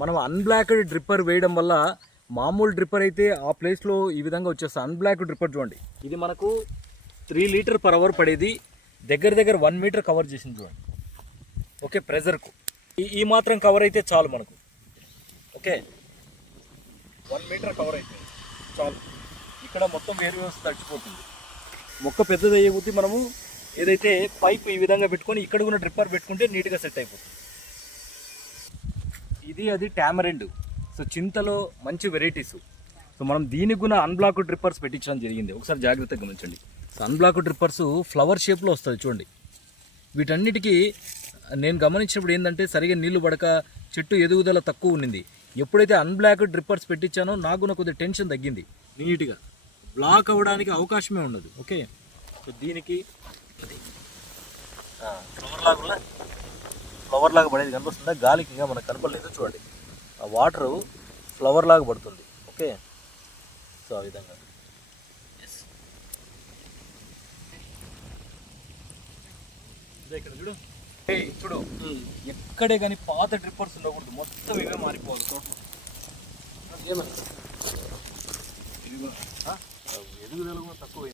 మనం అన్బ్లాక్డ్ డ్రిప్పర్ వేయడం వల్ల మామూలు డ్రిప్పర్ అయితే ఆ ప్లేస్లో ఈ విధంగా వచ్చేస్తుంది. అన్బ్లాక్డ్ డ్రిప్పర్ చూడండి, ఇది మనకు 3 లీటర్ పర్ అవర్ పడేది, దగ్గర దగ్గర 1 మీటర్ కవర్ చేసింది చూడండి. ఓకే, ప్రెజర్కు ఈ మాత్రం కవర్ అయితే చాలు మనకు. ఓకే, 1 మీటర్ కవర్ అయితే చాలు. ఇక్కడ మొత్తం వేరు వ్యవస్థ తడిచిపోతుంది. మొక్క పెద్దది అయ్యే కొద్దీ మనము ఏదైతే పైప్ ఈ విధంగా పెట్టుకొని ఇక్కడ కూడా డ్రిప్పర్ పెట్టుకుంటే నీట్గా సెట్ అయిపోతుంది. ఇది అది టామరెండ్. సో చింతలో మంచి వెరైటీస్. సో మనం దీనికి కూడా అన్బ్లాక్ డ్రిప్పర్స్ పెట్టించడం జరిగింది. ఒకసారి జాగ్రత్తగా గమనించండి. సో అన్బ్లాక్ డ్రిప్పర్స్ ఫ్లవర్ షేప్లో వస్తుంది చూడండి. వీటన్నిటికీ నేను గమనించినప్పుడు ఏంటంటే సరిగా నీళ్లు పడక చెట్టు ఎదుగుదల తక్కువ ఉన్నింది. ఎప్పుడైతే అన్బ్లాక్ డ్రిప్పర్స్ పెట్టించానో నాకు కూడా కొద్దిగా టెన్షన్ తగ్గింది. నీట్గా బ్లాక్ అవ్వడానికి అవకాశమే ఉండదు. ఓకే, సో దీనికి ఫ్లవర్ లాగా పడేది కనిపిస్తుందా? గాలికి ఇంకా మనకు కనపడలేదు చూడండి. ఆ వాటరు ఫ్లవర్ లాగా పడుతుంది. ఓకే, సో ఆ విధంగా ఇక్కడ చూడు. చూడు, ఎక్కడే కానీ పాత డ్రిప్పర్స్ ఉండకూడదు, మొత్తం ఇవే మారిపోవాలి తోటలో. ఎదుగుదల కూడా తక్కువ.